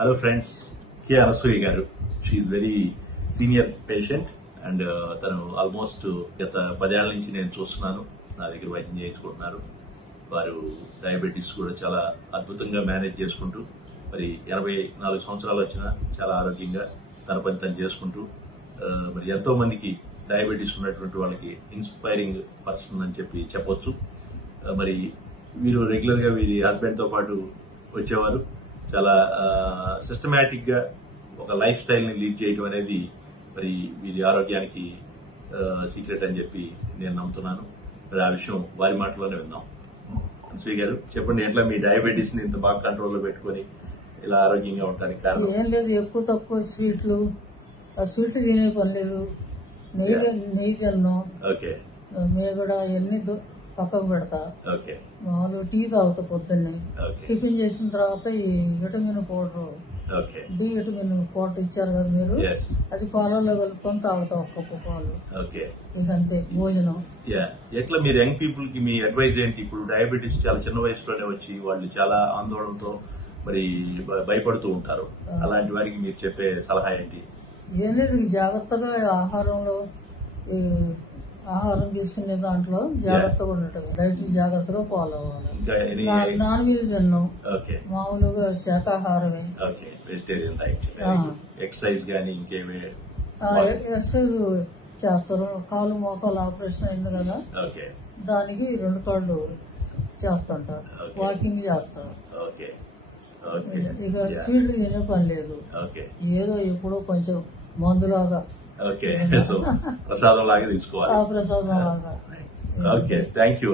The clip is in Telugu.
హలో ఫ్రెండ్స్, కే అనసూయ గారు. She is very senior patient and తను ఆల్మోస్ట్ గత 10 ఏళ్ల నుంచి నేను చూస్తున్నాను. నా దగ్గర వైద్యం చేయించుకుంటున్నారు. వారు డయాబెటీస్ కూడా చాలా అద్భుతంగా మేనేజ్ చేసుకుంటూ మరి 84 సంవత్సరాలు వచ్చినా చాలా ఆరోగ్యంగా తన పని తను చేసుకుంటూ మరి ఎంతో మందికి డయాబెటీస్ ఉన్నటువంటి వాళ్ళకి ఇన్స్పైరింగ్ పర్సన్ అని చెప్పొచ్చు. మరి వీరు రెగ్యులర్ గా వీరి హస్బెండ్ తో పాటు వచ్చేవారు. చాలా సిస్టమేటిక్ గా ఒక లైఫ్ స్టైల్ ని లీడ్ చేయడం అనేది మరి వీరి ఆరోగ్యానికి సీక్రెట్ అని చెప్పి నేను నమ్ముతున్నాను. మరి ఆ విషయం వారి మాటలోనే విందాం. శ్రీ గారు, చెప్పండి, ఎట్లా మీ డయాబెటీస్ ని ఇంత బాగా కంట్రోల్లో పెట్టుకుని ఇలా ఆరోగ్యంగా ఉండడానికి కారణం? ఏం లేదు, ఎక్కువ తక్కువ స్వీట్లు తినే పని లేదు. నెయ్యి తిన్నాం, మేగడ అన్ని పక్కకు పెడతా. మామూలు టీ తాగుతా పొద్దున్నే. టిఫిన్ చేసిన తర్వాత ఈ vitamin powder, D vitamin powder ఇచ్చారు కదా మీరు, అది పాలలో కలుపుకొని తాగుతా ఒక కప్పు పాలు. ఇదంతే భోజనం. ఎట్లా మీరు యంగ్ పీపుల్ కి మీ అడ్వైజ్ ఏంటి? ఇప్పుడు డయాబెటీస్ చాలా చిన్న వయసులోనే వచ్చి వాళ్ళు చాలా ఆందోళనతో మరి భయపడుతూ ఉంటారు. అలాంటి వారికి మీరు చెప్పే సలహా ఏంటి? ఏం లేదు, జాగ్రత్తగా ఆహారం తీసుకునే దాంట్లో జాగ్రత్తగా ఉండటం, డైట్ జాగ్రత్తగా ఫాలో అవ్వాలి. నాన్ వెజ్ తిన్నాం, మామూలుగా శాకాహారమే. ఎక్సర్సైజ్ గానీ ఇంకేమే ఎక్సర్సైజ్ చేస్తారు. కాలు మోకాలు ఆపరేషన్ అయింది కదా, దానికి 2 కాళ్ళు చేస్తుంటారు, వాకింగ్ చేస్తారు. ఇక స్వీట్లు తినే పని లేదు, ఏదో ఎప్పుడో కొంచెం మందులాగా ప్రసాదం లాగా తీసుకోవాలి. ప్రసాదం లాగా. Thank you.